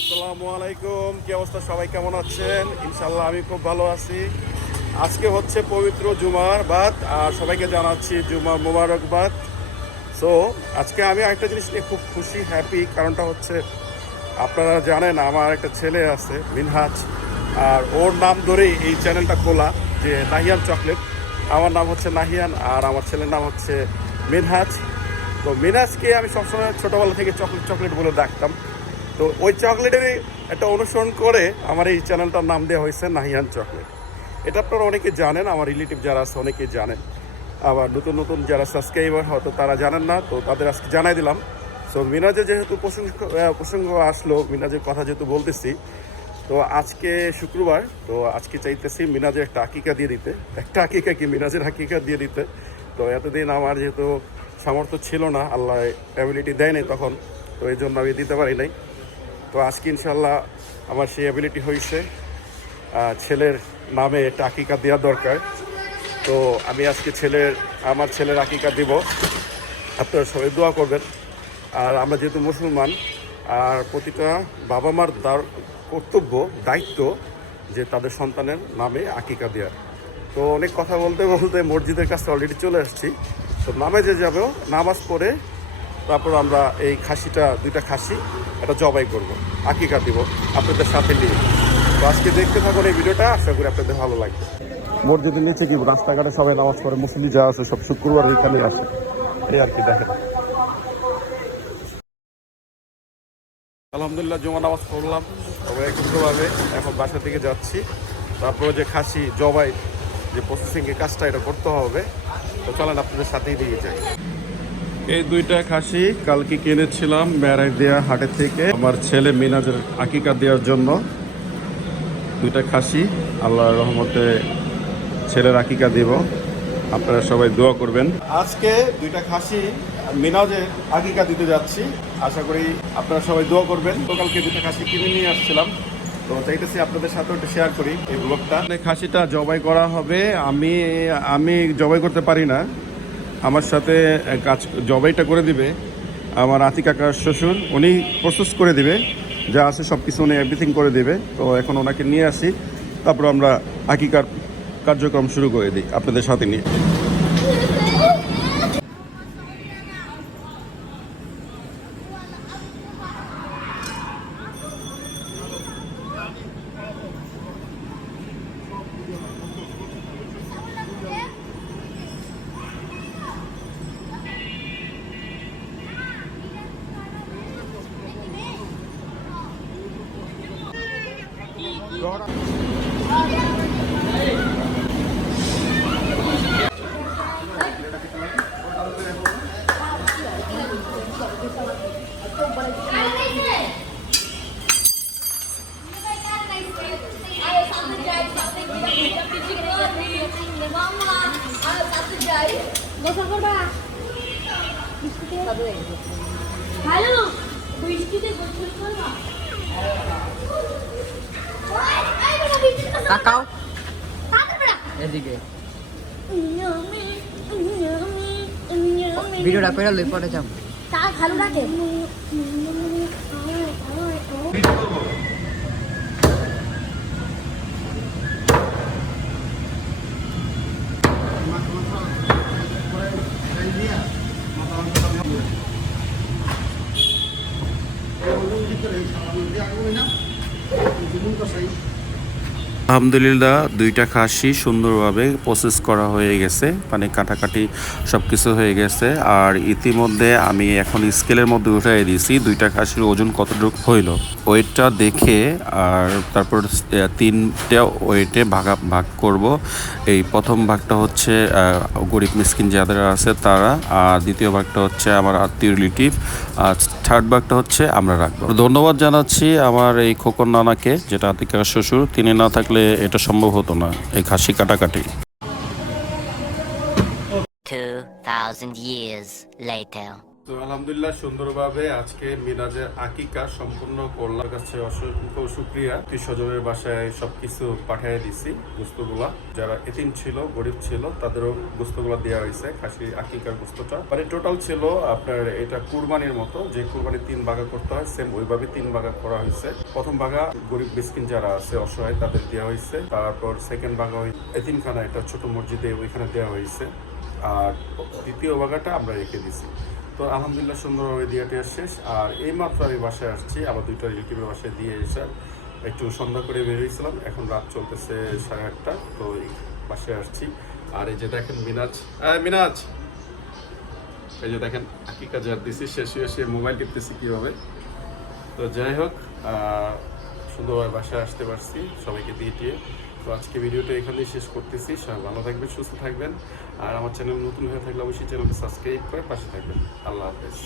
আসসালামু আলাইকুম, কি অবস্থা? সবাই কেমন আছেন? ইনশাল্লাহ আমি খুব ভালো আছি। আজকে হচ্ছে পবিত্র জুমার বাদ, আর সবাইকে জানাচ্ছি জুমা মোবারকবাদ। সো আজকে আমি একটা জিনিস নিয়ে খুব খুশি, হ্যাপি। কারণটা হচ্ছে আপনারা জানেন আমার একটা ছেলে আছে মিনহাজ, আর ওর নাম ধরেই এই চ্যানেলটা খোলা, যে নাহিয়ান চকলেট। আমার নাম হচ্ছে নাহিয়ান আর আমার ছেলের নাম হচ্ছে মিনহাজ। তো মিনহাজকে আমি সবসময় ছোটোবেলা থেকে চকলেট চকলেট বলে ডাকতাম। তো ওই চকলেটেরই একটা অনুসরণ করে আমার এই চ্যানেলটার নাম দেওয়া হয়েছে নাহিয়ান চকলেট। এটা আপনারা অনেকে জানেন, আমার রিলেটিভ যারা আছে অনেকেই জানেন, আবার নতুন নতুন যারা সাবস্ক্রাইবার হয়তো তারা জানেন না, তো তাদের আজকে জানাই দিলাম। সো মিনাজের যেহেতু প্রসঙ্গ আসলো, মিনাজের কথা যেহেতু বলতেছি, তো আজকে শুক্রবার, তো আজকে চাইতেছি মিনাজের একটা আকিকা দিয়ে দিতে, একটা আকিকা কি মিনাজের আকিকা দিয়ে দিতে। তো এতদিন আমার যেহেতু সামর্থ্য ছিল না, আল্লাহ অ্যাবিলিটি দেয় নাই তখন, তো এই জন্য আমি দিতে পারি নাই। তো আজকে ইনশাল্লাহ আমার সেই অ্যাবিলিটি হয়েছে, ছেলের নামে একটা আকিকা দেওয়া দরকার। তো আমি আজকে আমার ছেলের আকিকা দিব, আপনারা সবাই দোয়া করবেন। আর আমরা যেহেতু মুসলমান, আর প্রতিটা বাবা মার কর্তব্য, দায়িত্ব যে তাদের সন্তানের নামে আকিকা দেওয়ার। তো অনেক কথা বলতে বলতে মসজিদের কাছে অলরেডি চলে আসছি। তো নামাজে যাব, নামাজ পড়ে তারপর আমরা এই দুইটা খাসি এটা জবাই করব, আকিকা দিব আপনাদের সাথে নিয়ে। তো আজকে দেখতে থাকুন এই ভিডিওটা, আশা করি আপনাদের ভালো লাগবে। মসজিদের নিচে কি রাস্তাঘাটে সবাই নামাজ পড়ে, মুসলিম যা আছে সব শুক্রবার এখানে আসে, এই আর কি। দেখেন, আলহামদুলিল্লাহ জুমা নামাজ পড়লাম সবাই একত্রভাবে। এখন বাসা থেকে যাচ্ছি, তারপরে যে খাসি জবাই যে প্রসেসিংয়ের কাজটা এটা করতে হবে। তো চলেন আপনাদের সাথেই দিয়ে যাই। এই দুইটা খাসি কালকে কিনেছিলাম বেড়াই দেয়া হাটের থেকে আমার ছেলে মিনাজের আকিকা দেওয়ার জন্য। দুইটা খাসি আল্লাহর রহমতে ছেলের আকিকা দিব, আপনারা সবাই দোয়া করবেন। আজকে দুইটা খাসি মিনাজের আকিকা দিতে যাচ্ছি, আশা করি আপনারা সবাই দোয়া করবেন। তো কালকে দুইটা খাসি কিনে নিয়ে আসছিলাম, তো চাইতেছি আপনাদের সাথেও একটু শেয়ার করি এই ব্লগটা। খাসিটা জবাই করা হবে, আমি জবাই করতে পারি না, আমার সাথে জবাইটা করে দিবে আমার আতি কাকার শ্বশুর, উনি প্রসেস করে দিবে, যা আছে সব কিছু উনি এভরিথিং করে দিবে। তো এখন ওনাকে নিয়ে আসি, তারপর আমরা আকিকার কার্যক্রম শুরু করে দিই আপনাদের সাথে নিয়ে। হ্যালো, বৃষ্টিতে গোসল করবা? তাকাও এদিকে, ভিডিওটা করে লই পরে যাব। তা ভালো লাগে। আলহামদুলিল্লাহ দুইটা খাসি সুন্দরভাবে প্রসেস করা হয়ে গেছে, মানে কাটাকাটি সব কিছু হয়ে গেছে। আর ইতিমধ্যে আমি এখন স্কেলের মধ্যে উঠাই দিয়েছি দুইটা খাসির ওজন কতটুকু হইল ওয়েটটা দেখে, আর তারপর তিনটা ওয়েটে ভাগ করব। এই প্রথম ভাগটা হচ্ছে গরিব মিসকিন যাদের আছে তারা, আর দ্বিতীয় ভাগটা হচ্ছে আমার আত্মীয় রিলেটিভ, আর থার্ড ভাগটা হচ্ছে আমরা রাখবো। ধন্যবাদ জানাচ্ছি আমার এই খোকন নানাকে, যেটা আতিকার শ্বশুর, তিনি না থাকলে এটা সম্ভব হতো না এই খাসি কাটাকাটি। 2000 years later. তো আলহামদুলিল্লাহ সুন্দরভাবে আজকে মিরাজের আকিকা সম্পূর্ণ করলাম। কাছে অসংখ্য শুকরিয়া, স্বজনের বাসায় সবকিছু পাঠিয়ে দিছি। গোস্তগুলা যারা এতিম ছিল, গরিব ছিল, তাদেরও গোস্তগুলা দেওয়া হয়েছে। খাসি আকিকার গোস্তটা মানে টোটাল ছিল আপনার এটা কুরবানির মতো, যে কুরবানি 3 ভাগা করতে হয়, সেম ওইভাবে 3 ভাগা করা হয়েছে। প্রথম ভাগা গরিব মিসকিন যারা আছে অসহায় তাদের দেওয়া হয়েছে। তারপর সেকেন্ড ভাগা ওই এতিমখানা, এটা ছোট মসজিদে ওইখানে দেওয়া হয়েছে। আর দ্বিতীয় ভাগাটা আমরা রেখে দিছি। তো আলহামদুলিল্লাহ সুন্দরভাবে দিয়াটা শেষ। আর এইমাত্র আমি বাসায় আসছি, আবার 2টা রিলেটিভের বাসায় দিয়ে এসে একটু সন্ধ্যা করে বেরিয়েছিলাম। এখন রাত চলতেছে 8:30। তো বাসায় আসছি। আর এই যে দেখেন মিনাজ, মিনাজ এই যে দেখেন আকিকা যার দিছি, সে মোবাইল টিপতেছি কীভাবে। তো যাই হোক, সুন্দরভাবে বাসায় আসতে পারছি সবাইকে দিয়ে। তো আজকে ভিডিওটা এখানেই শেষ করতেছি। সবাই ভালো থাকবেন, সুস্থ থাকবেন। আর আমার চ্যানেল নতুন হয়ে থাকলে অবশ্যই চ্যানেলকে সাবস্ক্রাইব করে পাশে থাকবেন। আল্লাহ হাফেজ।